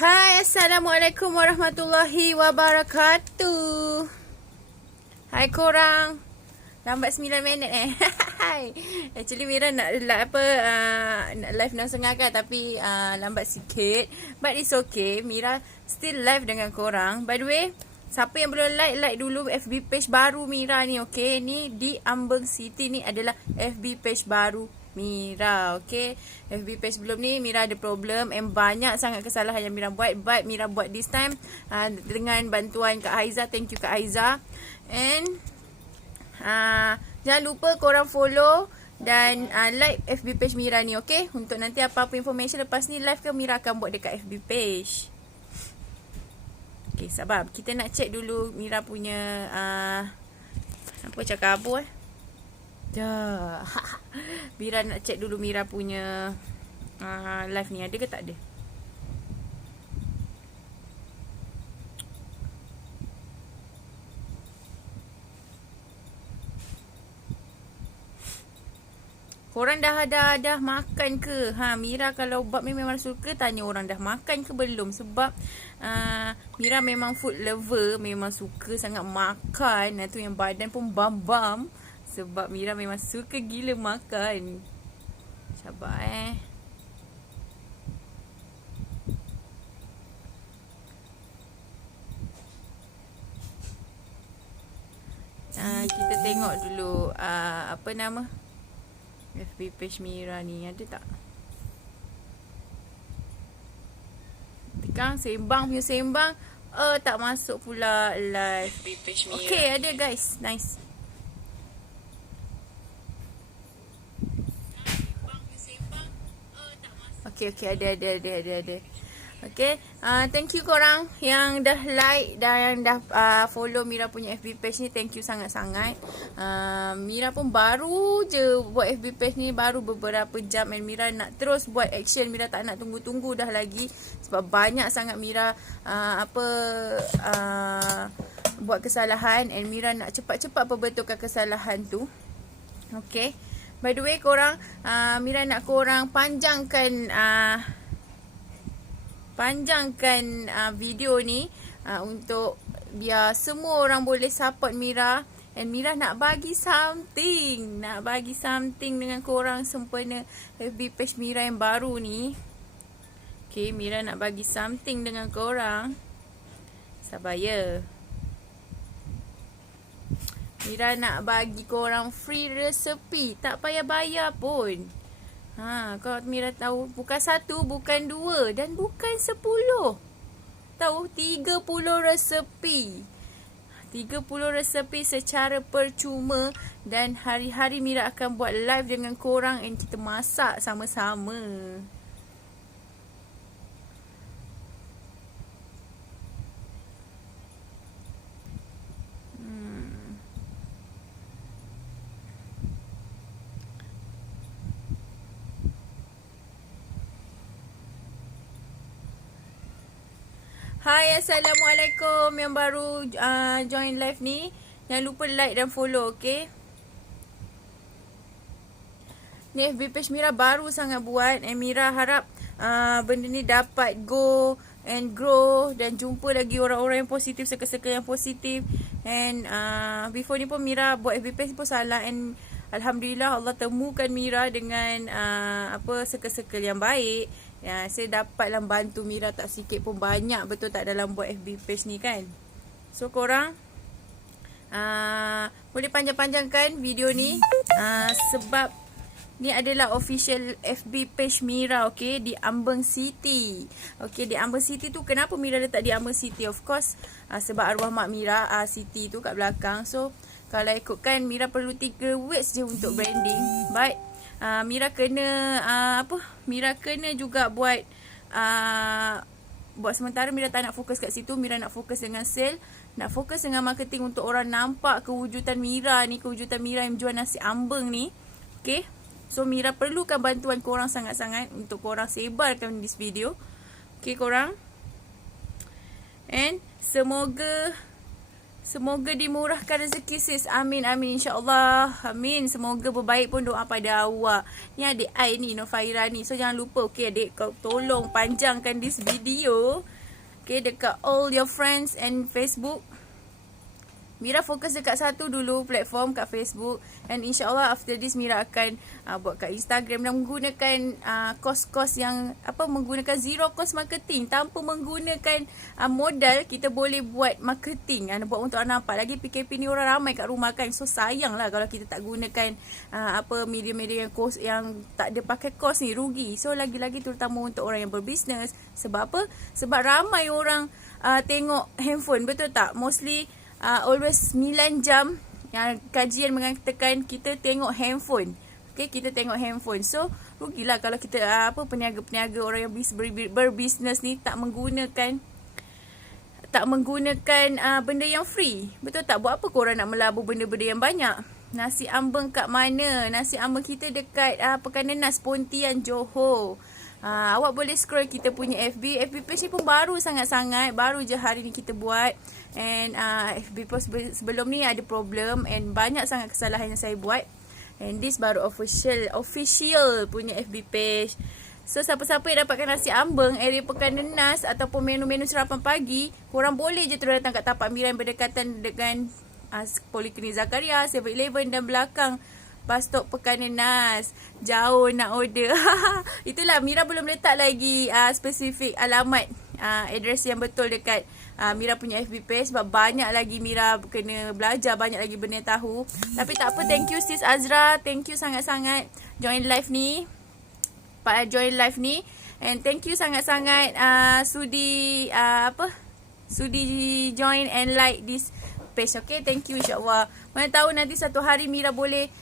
Hai, Assalamualaikum warahmatullahi wabarakatuh. Hai korang. Lambat 9 minit Hai. Actually Mira nak nak live 6.30 kan, tapi lambat sikit. But it's okay. Mira still live dengan korang. By the way, siapa yang belum like dulu FB page baru Mira ni, okay? Ni di Ambeng City ni adalah FB page baru Mira, okay? FB page sebelum ni Mira ada problem and banyak sangat kesalahan yang Mira buat. But Mira buat this time dengan bantuan Kak Haiza. Thank you Kak Haiza. And jangan lupa korang follow dan like FB page Mira ni, okay? Untuk nanti apa-apa information lepas ni live ke Mira akan buat dekat FB page. Okay, sabar. Kita nak check dulu Mira punya apa cakap apa Dah. Mira nak check dulu Mira punya live ni ada ke tak ada. Korang dah makan ke? Mira kalau bab memang suka tanya orang dah makan ke belum. Sebab Mira memang food lover, memang suka sangat makan. Tu yang badan pun bam-bam. Sebab Mira memang suka gila makan. Sabar kita tengok dulu apa nama FB page Mira ni ada tak? Tekan sembang punya sembang. Tak masuk pula live FB page Mira. Okay, ada guys. Nice. Okay, ada. Okay, thank you korang yang dah like dan yang dah follow Mira punya FB page ni. Thank you sangat-sangat. Mira pun baru je buat FB page ni, baru beberapa jam. And Mira nak terus buat action. Mira tak nak tunggu-tunggu dah lagi. Sebab banyak sangat Mira buat kesalahan. And Mira nak cepat-cepat perbetulkan kesalahan tu. Okay. By the way korang, Mira nak korang panjangkan video ni untuk biar semua orang boleh support Mira. And Mira nak bagi something dengan korang sempena FB page Mira yang baru ni. Okay, Mira nak bagi something dengan korang. Sabar ya. Mira nak bagi korang free resepi. Tak payah bayar pun. Kalau Mira tahu, bukan 1, bukan 2 dan bukan 10. Tahu, 30 resepi. 30 resepi secara percuma. Dan hari-hari Mira akan buat live dengan korang and kita masak sama-sama. Hai, Assalamualaikum yang baru join live ni. Jangan lupa like dan follow, okay? Ni FB page Mira baru sangat buat. And Mira harap benda ni dapat go and grow. Dan jumpa lagi orang-orang yang positif, circle-circle yang positif. And before ni pun Mira buat FB page pun salah. And Alhamdulillah Allah temukan Mira dengan circle-circle yang baik. Saya dapatlah bantu Mira tak sikit pun banyak betul tak dalam buat FB page ni kan. So korang boleh panjang-panjangkan video ni sebab ni adalah official FB page Mira, okay, di Ambeng City. Okay, di Ambeng City tu kenapa Mira letak di Ambeng City? Of course sebab arwah mak Mira City tu kat belakang. So kalau ikutkan Mira perlu 3 words je untuk branding. But Mira kena Mira kena juga buat sementara Mira tak nak fokus kat situ. Mira nak fokus dengan sale, nak fokus dengan marketing untuk orang nampak kewujudan Mira ni, kewujudan Mira yang jual nasi ambeng ni. Okay, so Mira perlukan bantuan korang sangat-sangat untuk korang sebarkan this video. Okay korang, and semoga Semoga dimurahkan rezeki sis. Amin amin insya-Allah. Amin. Semoga berbaik pun doa pada awak. Ni adik I ni Nofaira ni. So jangan lupa okey adik, kau tolong panjangkan this video. Okay, dekat all your friends and Facebook. Mira fokus dekat satu dulu platform kat Facebook, and insyaAllah after this Mira akan buat kat Instagram dan menggunakan kos-kos yang menggunakan zero cost marketing. Tanpa menggunakan modal, kita boleh buat marketing, buat untuk orang nampak. Lagi PKP ni orang ramai kat rumah kan, so sayang lah kalau kita tak gunakan media-media yang tak ada pakai kos ni, rugi. So lagi-lagi terutama untuk orang yang berbisnes. Sebab apa? Sebab ramai orang tengok handphone, betul tak? Mostly always 9 jam yang kajian mengatakan kita tengok handphone. Okay, kita tengok handphone. So, rugilah kalau kita peniaga-peniaga orang yang berbisnes ni tak menggunakan benda yang free. Betul tak? Buat apa korang nak melabur benda-benda yang banyak? Nasi ambeng kat mana? Nasi ambeng kita dekat Pekan Nenas, Pontian, Johor. Awak boleh scroll kita punya FB page ni pun baru sangat-sangat, baru je hari ni kita buat. And FB post sebelum ni ada problem and banyak sangat kesalahan yang saya buat. And this baru official punya FB page. So siapa-siapa yang dapatkan nasi ambeng area Pekan Nenas ataupun menu-menu sarapan pagi, korang boleh je terus datang kat tapak Mira yang berdekatan dengan Poliklinik Zakaria, 7-Eleven dan belakang bus stop Pekan Nenas. Jauh nak order. Itulah, Mira belum letak lagi spesifik alamat, address yang betul dekat Mira punya FB page. Sebab banyak lagi Mira kena belajar, banyak lagi benda tahu. Tapi tak apa, thank you sis Azra. Thank you sangat-sangat join live ni. And thank you sangat-sangat sudi join and like this page. Okay, thank you insyaAllah. Mana tahu nanti satu hari Mira boleh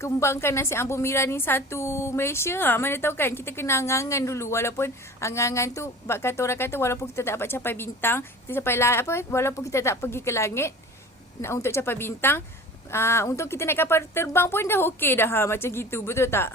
kembangkan nasi ambeng Mira ni satu Malaysia. Mana tahu kan, kita kena angan-angan dulu. Walaupun angan-angan tu, orang kata walaupun kita tak dapat capai bintang, kita capai walaupun kita tak pergi ke langit untuk capai bintang, untuk kita naik kapal terbang pun dah okey dah, macam gitu, betul tak?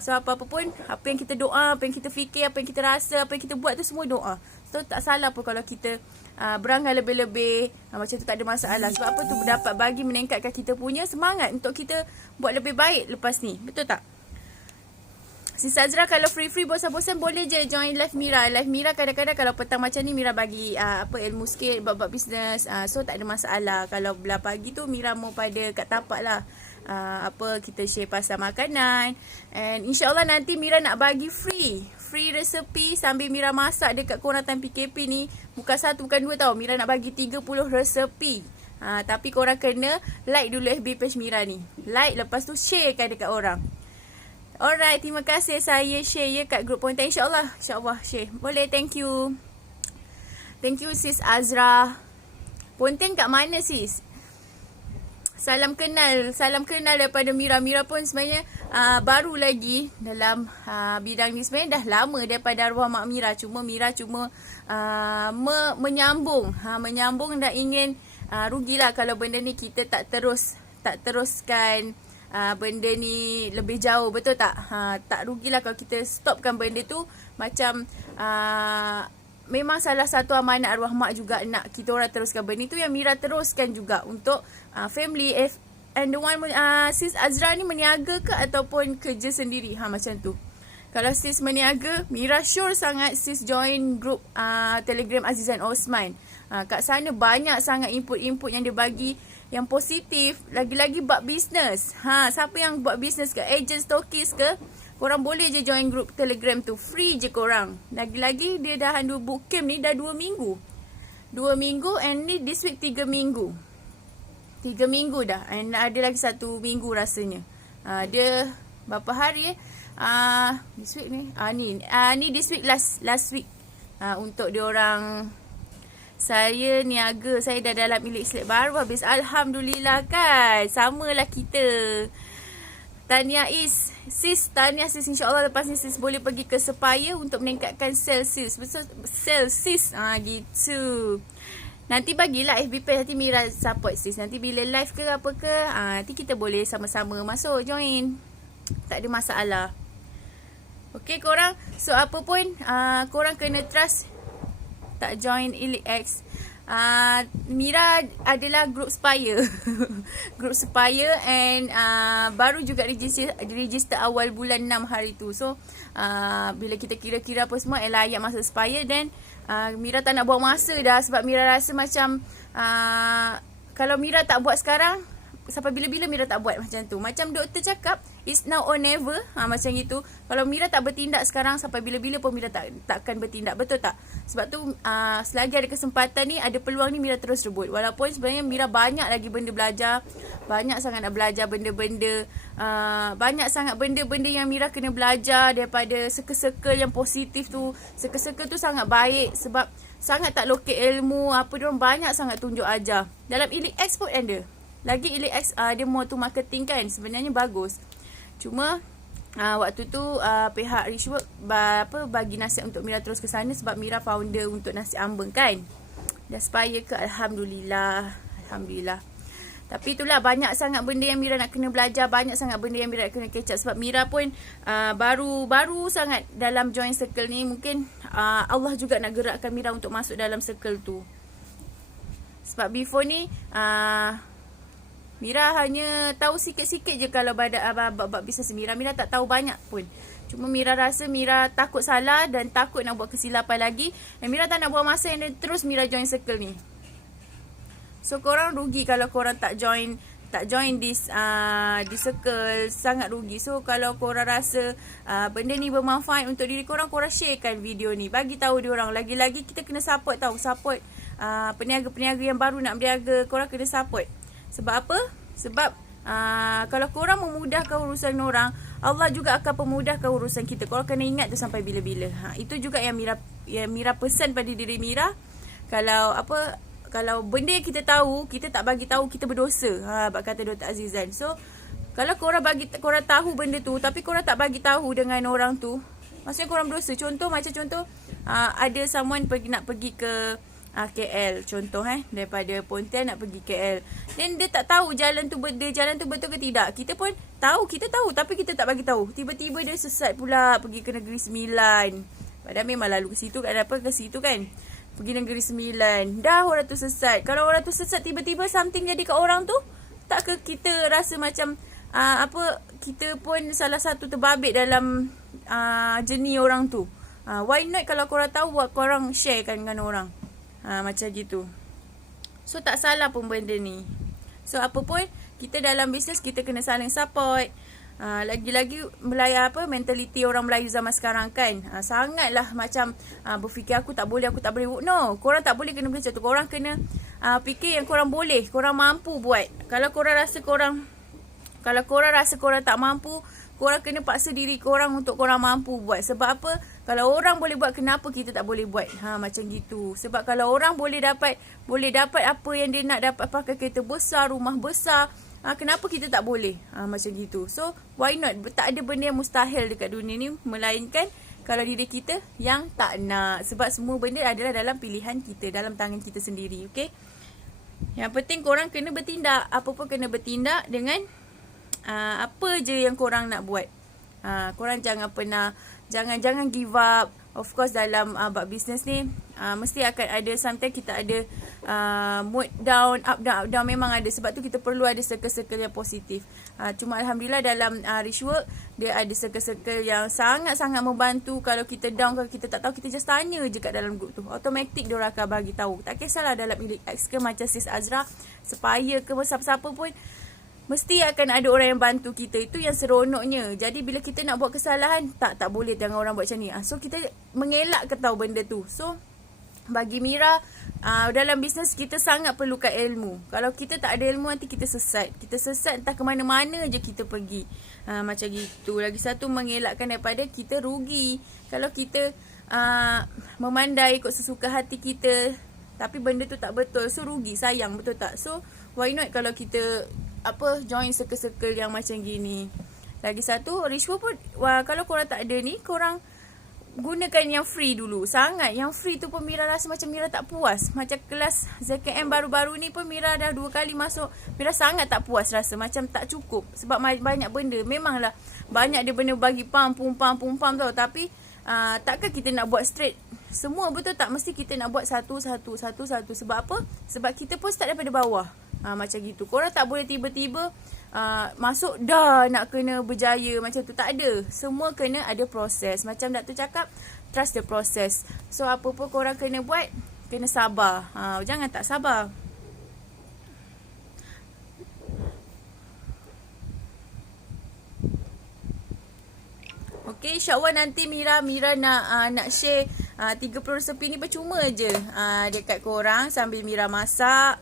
So apa-apa pun, apa yang kita doa, apa yang kita fikir, apa yang kita rasa, apa yang kita buat tu semua doa. So tak salah pun kalau kita berangan lebih-lebih, macam tu tak ada masalah. Sebab apa tu dapat bagi meningkatkan kita punya semangat untuk kita buat lebih baik lepas ni, betul tak? Sis Azra, kalau free-free bosan-bosan boleh je join live Mira. Live Mira kadang-kadang kalau petang macam ni Mira bagi ilmu sikit bab-bab bisnes. So tak ada masalah. Kalau belah pagi tu Mira mau pada kat tapak lah. Kita share pasal makanan. And insyaAllah nanti Mira nak bagi free resepi sambil Mira masak dekat Konatan PKP ni. Bukan satu, bukan dua tau. Mira nak bagi 30 resepi. Tapi korang kena like dulu FB page Mira ni. Like, lepas tu sharekan dekat orang. Alright, terima kasih. Saya share ya kat grup Pontian. InsyaAllah share. Boleh, thank you. Thank you sis Azra. Pontian kat mana sis? Salam kenal daripada Mira. Mira pun sebenarnya baru lagi dalam bidang ni. Sebenarnya dah lama daripada arwah mak Mira. Mira cuma menyambung. Menyambung dan ingin rugilah kalau benda ni kita tak teruskan benda ni lebih jauh, betul tak? Tak rugilah kalau kita stopkan benda tu. Macam memang salah satu amanat arwah mak juga nak kita orang teruskan benda tu, yang Mira teruskan juga untuk family. And the one sis Azra ni meniaga ke ataupun kerja sendiri? Macam tu. Kalau sis meniaga, Mira sure sangat sis join group Telegram Azizan Osman. Kat sana banyak sangat input-input yang dia bagi yang positif, lagi-lagi bab bisnes. Siapa yang buat bisnes ke, agent, stokis ke, korang boleh je join group Telegram tu. Free je korang. Lagi-lagi dia dah handle bootcamp ni dah 2 minggu. 2 minggu and ni this week 3 minggu. 3 minggu dah. And ada lagi 1 minggu rasanya. Dia berapa hari this week ni? Ni this week last week. Untuk dia orang. Saya niaga, saya dah dalam milik slip baru habis. Alhamdulillah kan. Samalah kita. Tahniah sis, insyaAllah lepas ni sis boleh pergi ke Sepaya untuk meningkatkan sales sis. Sales sis. Gitu. Nanti bagilah FB page, nanti Mira support sis. Nanti bila live ke apa ke, nanti kita boleh sama-sama masuk join. Tak ada masalah. Okay korang. So apa pun korang kena trust. Tak join Elite X. Mira adalah group Spire. Group Spire and baru juga register awal bulan 6 hari tu. So bila kita kira-kira apa semua layak masuk Spire, dan Mira tak nak buang masa dah, sebab Mira rasa macam kalau Mira tak buat sekarang, sampai bila-bila Mira tak buat macam tu. Macam doktor cakap, it's now or never. Macam gitu. Kalau Mira tak bertindak sekarang, sampai bila-bila pun Mira takkan bertindak. Betul tak? Sebab tu selagi ada kesempatan ni, ada peluang ni, Mira terus rebut. Walaupun sebenarnya Mira banyak lagi benda belajar. Banyak sangat nak belajar benda-benda. Banyak sangat benda-benda yang Mira kena belajar daripada circle-circle yang positif tu. Circle-circle tu sangat baik sebab sangat tak lokek ilmu. Apa diorang banyak sangat tunjuk ajar. Dalam Elite X pun ada. Lagi Elite X dia more to marketing kan. Sebenarnya bagus. Cuma waktu tu pihak Richwork bagi nasihat untuk Mira terus ke sana sebab Mira founder untuk nasi ambeng kan. Dah Spire ke, Alhamdulillah. Alhamdulillah. Tapi itulah, banyak sangat benda yang Mira nak kena belajar. Banyak sangat benda yang Mira nak kena catch up. Sebab Mira pun baru sangat dalam join circle ni. Mungkin Allah juga nak gerakkan Mira untuk masuk dalam circle tu. Sebab before ni Mira hanya tahu sikit-sikit je kalau bab bisnes Mira. Mira tak tahu banyak pun. Cuma Mira rasa Mira takut salah dan takut nak buat kesilapan lagi. Dan Mira tak nak buang masa, dan terus Mira join circle ni. So korang rugi kalau korang tak join di circle, sangat rugi. So kalau korang rasa benda ni bermanfaat untuk diri korang, korang sharekan video ni, bagi tahu diorang. Lagi-lagi kita kena support tau, support peniaga-peniaga yang baru nak berniaga. Korang kena support. Sebab apa? Sebab kalau korang memudahkan urusan orang, Allah juga akan memudahkan urusan kita. Korang kena ingat tu sampai bila-bila. Itu juga yang Mira pesan pada diri Mira. Kalau benda yang kita tahu, kita tak bagi tahu, kita berdosa. Kata Dr. Azizan. So kalau korang tahu benda tu tapi korang tak bagi tahu dengan orang tu, maksudnya korang berdosa. Contoh ada someone nak pergi ke KL, contoh daripada Pontian nak pergi KL, dan dia tak tahu jalan tu betul ke tidak. Kita tahu tapi kita tak bagi tahu. Tiba-tiba dia sesat pula pergi ke Negeri Sembilan. Padahal memang lalu ke situ kan. Pergi Negeri Sembilan. Dah orang tu sesat. Kalau orang tu sesat tiba-tiba something jadi kat orang tu, tak ke kita rasa macam kita pun salah satu terbabit dalam journey orang tu. Why not kalau korang tahu, korang sharekan dengan orang. Macam gitu. So tak salah pun benda ni. So apa pun, kita dalam bisnes kita kena saling support. Lagi-lagi mentaliti orang Melayu zaman sekarang kan, sangatlah macam berfikir aku tak boleh. No, korang tak boleh kena macam tu. Korang kena fikir yang korang boleh, korang mampu buat. Kalau korang rasa korang tak mampu, korang kena paksa diri korang untuk korang mampu buat. Sebab apa? Kalau orang boleh buat, kenapa kita tak boleh buat? Macam gitu. Sebab kalau orang boleh dapat apa yang dia nak dapat, pakai kereta besar, rumah besar, kenapa kita tak boleh? Macam gitu. So why not? Tak ada benda yang mustahil dekat dunia ni, melainkan kalau diri kita yang tak nak. Sebab semua benda adalah dalam pilihan kita, dalam tangan kita sendiri. Okay? Yang penting korang kena bertindak. Apa pun kena bertindak dengan apa je yang korang nak buat. Korang jangan give up. Of course dalam bab bisnes ni mesti akan ada, sometimes kita ada mood down, up down memang ada. Sebab tu kita perlu ada circle-circle yang positif. Cuma Alhamdulillah dalam Richwork dia ada circle-circle yang sangat-sangat membantu. Kalau kita down, kalau kita tak tahu, kita just tanya je kat dalam group tu, automatic diorang akan bagi tahu. Tak kisahlah dalam Elite X ke, macam Sis Azra, Spire ke, siapa-siapa pun, mesti akan ada orang yang bantu kita. Itu yang seronoknya. Jadi bila kita nak buat kesalahan, tak boleh jangan orang buat macam ni. So kita mengelak ke tahu benda tu. So bagi Mira, dalam bisnes kita sangat perlukan ilmu. Kalau kita tak ada ilmu, nanti kita sesat. Kita sesat entah ke mana-mana je kita pergi. Macam gitu. Lagi satu, mengelakkan daripada kita rugi. Kalau kita memandai ikut sesuka hati kita, tapi benda tu tak betul, so rugi, sayang, betul tak? So why not kalau kita join circle-circle yang macam gini. Lagi satu, Richwork pun, kalau korang tak ada ni, korang gunakan yang free dulu. Sangat, yang free tu pun Mira rasa macam Mira tak puas. Macam kelas ZKM baru-baru ni pun Mira dah 2 kali masuk. Mira sangat tak puas rasa, macam tak cukup. Sebab banyak benda, memanglah banyak dia benda bagi pump tau. Tapi takkan kita nak buat straight semua, betul tak? Mesti kita nak buat satu. Sebab apa? Sebab kita pun start daripada bawah. Macam gitu. Korang tak boleh tiba-tiba masuk dah nak kena berjaya macam tu. Tak ada. Semua kena ada proses. Macam Datuk cakap, trust the process. So apa pun korang kena buat, kena sabar. Jangan tak sabar. Okay, insyaAllah nanti Mira nak share 30 resepi ni percuma je dekat korang sambil Mira masak.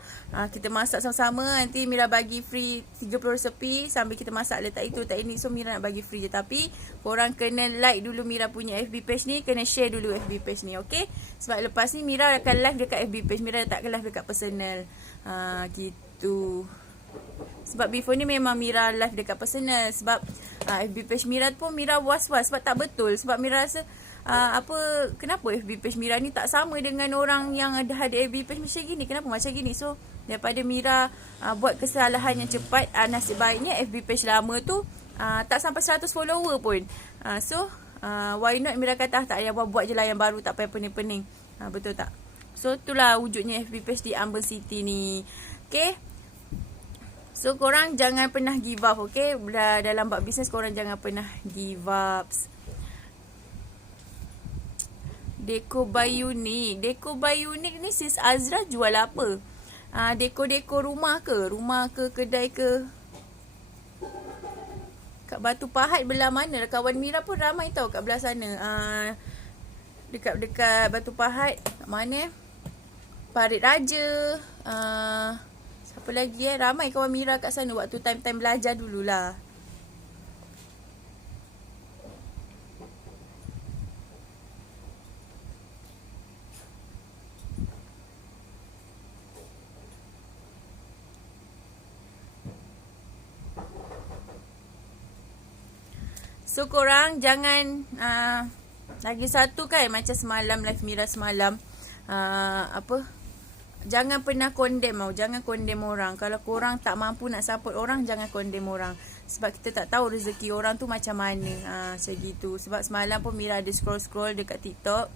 Kita masak sama-sama. Nanti Mira bagi free 30 resepi sambil kita masak, letak itu, letak ini. So Mira nak bagi free je. Tapi korang kena like dulu Mira punya FB page ni. Kena share dulu FB page ni, okay? Sebab lepas ni Mira akan live dekat FB page. Mira tak akan live dekat personal. Gitu. Sebab before ni memang Mira live dekat personal. Sebab FB page Mira pun Mira was-was sebab tak betul. Sebab Mira rasa kenapa FB page Mira ni tak sama dengan orang yang ada FB page macam gini. Kenapa macam gini? So daripada Mira buat kesalahan yang cepat, nasib baiknya FB page lama tu tak sampai 100 follower pun. So why not Mira kata tak payah buat je lah yang baru, tak payah pening-pening. Betul tak? So itulah wujudnya FB page di Amber City ni. Okay. So korang jangan pernah give up, okay? Dalam bab bisnes korang jangan pernah give up. Deko by Unique. Deko by Unique ni Sis Azra jual apa? Deko-deko rumah ke? Rumah ke? Kedai ke? Kat Batu Pahat belah mana? Kawan Mira pun ramai tau kat belah sana. Dekat Batu Pahat. Kat mana? Parit Raja. Apa lagi ramai kawan Mira kat sana waktu time-time belajar dululah. So korang jangan lagi satu kan, macam semalam live Mira semalam, jangan pernah condemn tau. Jangan condemn orang. Kalau korang tak mampu nak support orang, jangan condemn orang. Sebab kita tak tahu rezeki orang tu macam mana. Macam gitu. Sebab semalam pun Mira ada scroll-scroll dekat TikTok.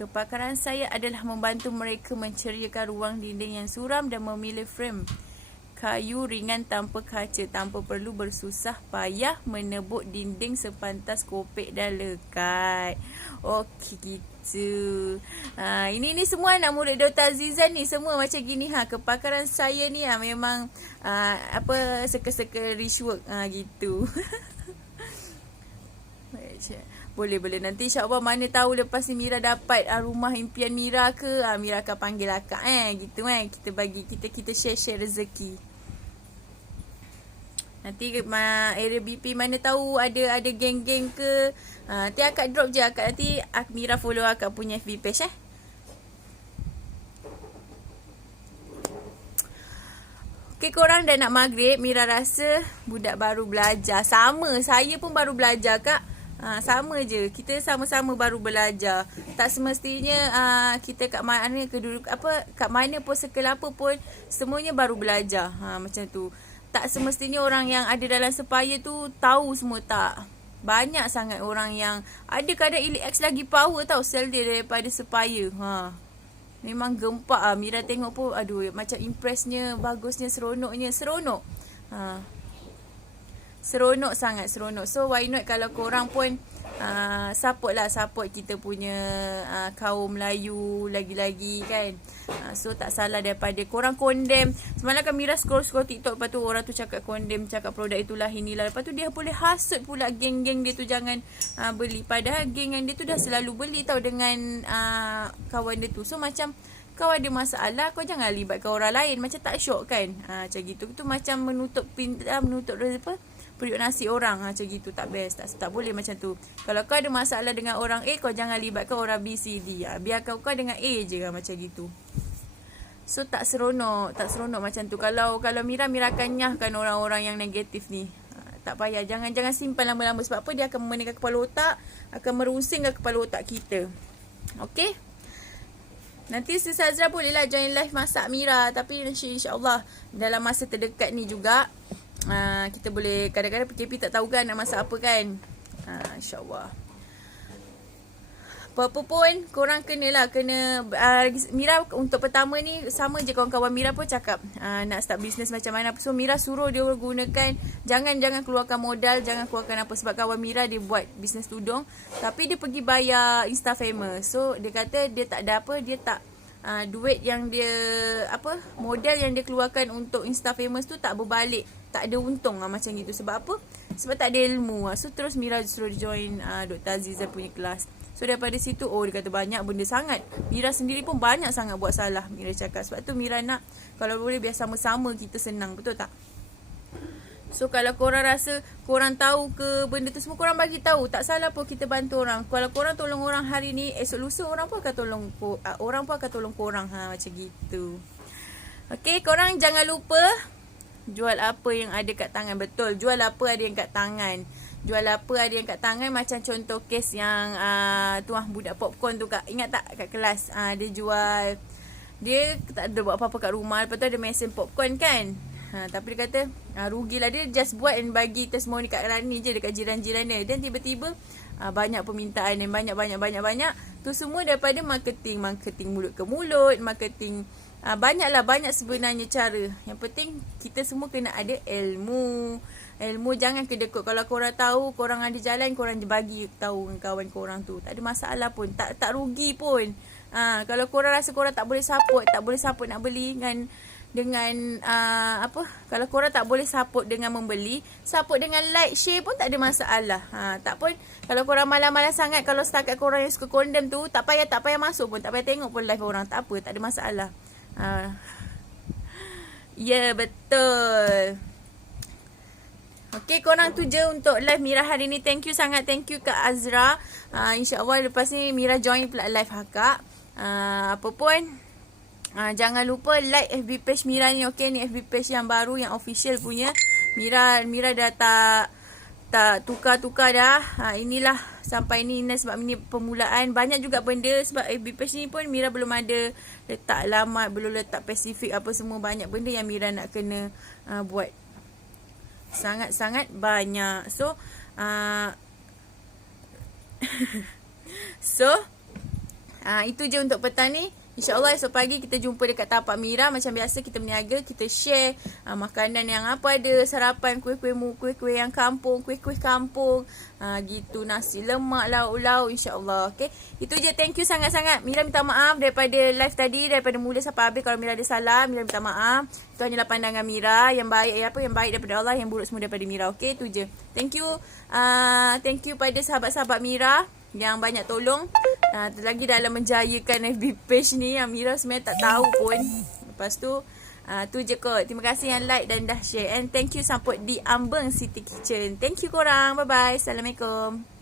Kepakaran saya adalah membantu mereka menceriakan ruang dinding yang suram dan memilih frame kayu ringan tanpa kaca, tanpa perlu bersusah payah menebuk dinding sepantas kopek dan lekat. Okey gitu. Ini semua anak murid Dr. Azizan ni semua macam gini Kepakaran saya ni memang seka-seka rich work gitu. Boleh nanti insya-Allah mana tahu lepas ni Mira dapat rumah impian Mira ke, Mira akan panggil akak gitu kita bagi kita share rezeki. Nanti area BP mana tahu ada geng-geng ke. Nanti akak drop je akak, nanti Mira follow akak punya FB page Okay, korang dah nak maghrib. Mira rasa budak baru belajar. Sama, saya pun baru belajar kak. Sama je. Kita sama-sama baru belajar. Tak semestinya kita kat mana kat mana pun circle apa pun semuanya baru belajar. Macam tu. Tak semestinya orang yang ada dalam sepaya tu tahu semua, tak. Banyak sangat orang yang ada kadang Elite X lagi power tau sel dia daripada sepaya. Memang gempak Mira tengok pun aduh macam impressnya, bagusnya, seronoknya. Seronok sangat, seronok. So why not kalau korang pun support kita punya kaum Melayu lagi-lagi kan. So tak salah daripada korang condemn. Semalam kan Mira scroll TikTok, lepas tu orang tu cakap condemn, cakap produk itulah inilah. Lepas tu dia boleh hasut pula geng-geng dia tu jangan beli. Padahal geng yang dia tu dah selalu beli tau dengan kawan dia tu. So macam kau ada masalah, kau jangan libatkan orang lain. Macam tak syok kan. Macam gitu. Itu macam menutup periuk nasi orang. Macam gitu tak best. Tak boleh macam tu. Kalau kau ada masalah dengan orang A, kau jangan libatkan orang B, C, D. Biarkan kau dengan A je macam gitu. So tak seronok macam tu. Kalau Mira akan nyahkan orang-orang yang negatif ni. Tak payah. Jangan simpan lama-lama. Sebab apa? Dia akan memening kepala otak, akan merungsingkan kepala otak kita. Okay? Nanti Sis Azra bolehlah join live masak Mira. Tapi insyaAllah dalam masa terdekat ni juga kita boleh, kadang-kadang PKP tak tahu kan nak masak apa kan. InsyaAllah. apa pun korang kena Mira untuk pertama ni sama je kawan-kawan Mira pun cakap nak start business macam mana. So Mira suruh dia gunakan jangan keluarkan modal, jangan keluarkan apa, sebab kawan Mira dia buat business tudung tapi dia pergi bayar Insta Famous. So dia kata dia tak ada apa, dia tak duit yang dia modal yang dia keluarkan untuk Insta Famous tu tak berbalik, tak ada untung macam gitu. Sebab apa? Sebab tak ada ilmu. So terus Mira suruh join Dr. Aziza punya kelas. So daripada situ dia kata banyak benda sangat. Mira sendiri pun banyak sangat buat salah, Mira cakap. Sebab tu Mira nak kalau boleh biar sama-sama kita senang, betul tak? So kalau korang rasa korang tahu ke benda tu semua, korang bagi tahu. Tak salah pun kita bantu orang. Kalau korang tolong orang hari ni, esok lusa orang pun akan tolong korang macam gitu. Okay, korang jangan lupa jual apa yang ada kat tangan. Betul, jual apa ada yang kat tangan. Jual apa ada yang kat tangan. Macam contoh kes yang budak popcorn tu, ingat tak kat kelas? Dia jual, dia tak ada buat apa-apa kat rumah. Lepas tu ada mesin popcorn kan. Tapi dia kata rugilah, dia just buat and bagi testimoni kat Rani je, dekat jiran-jiran dia. Dan tiba-tiba banyak permintaan dan banyak. Tu semua daripada marketing mulut ke mulut, marketing. Banyak sebenarnya cara. Yang penting kita semua kena ada ilmu. Jangan kedekut. Kalau korang tahu, korang ada jalan, korang bagi tahu dengan kawan korang tu. Tak ada masalah pun. Tak rugi pun. Kalau korang rasa korang tak boleh support nak beli dengan kalau korang tak boleh support dengan membeli, support dengan like, share pun tak ada masalah. Tak pun kalau korang malas-malas sangat, kalau setakat korang yang suka condemn tu, tak payah masuk pun, tak payah tengok pun live orang, tak apa, tak ada masalah. Ya, betul. Okay, korang tu je untuk live Mira hari ni. Thank you sangat. Thank you Kak Azra. InsyaAllah lepas ni Mira join pula live Kak. Apa pun, jangan lupa like FB page Mira ni. Okay, ni FB page yang baru, yang official punya. Mira dah tak tukar-tukar dah. Inilah sampai ni sebab ini permulaan. Banyak juga benda sebab FB page ni pun Mira belum ada letak alamat, belum letak spesifik apa semua. Banyak benda yang Mira nak kena buat. Sangat-sangat banyak. So itu je untuk petang ni. InsyaAllah esok pagi kita jumpa dekat tapak Mira. Macam biasa kita berniaga, kita share makanan yang apa ada, sarapan, kuih-kuih yang kampung, kuih-kuih kampung, gitu, nasi lemak, lauk-lauk, insyaAllah. Okay, itu je. Thank you sangat-sangat. Mira minta maaf daripada live tadi, daripada mula sampai habis. Kalau Mira ada salah, Mira minta maaf. Itu hanyalah pandangan Mira. Yang baik daripada Allah, yang buruk semua daripada Mira. Okay, itu je. Thank you. Thank you pada sahabat-sahabat Mira yang banyak tolong. Lagi dalam menjayakan FB page ni yang Mira sebenarnya tak tahu pun. Lepas tu tu je kot. Terima kasih yang like dan dah share. And thank you support di Ambeng City Kitchen. Thank you korang. Bye bye. Assalamualaikum.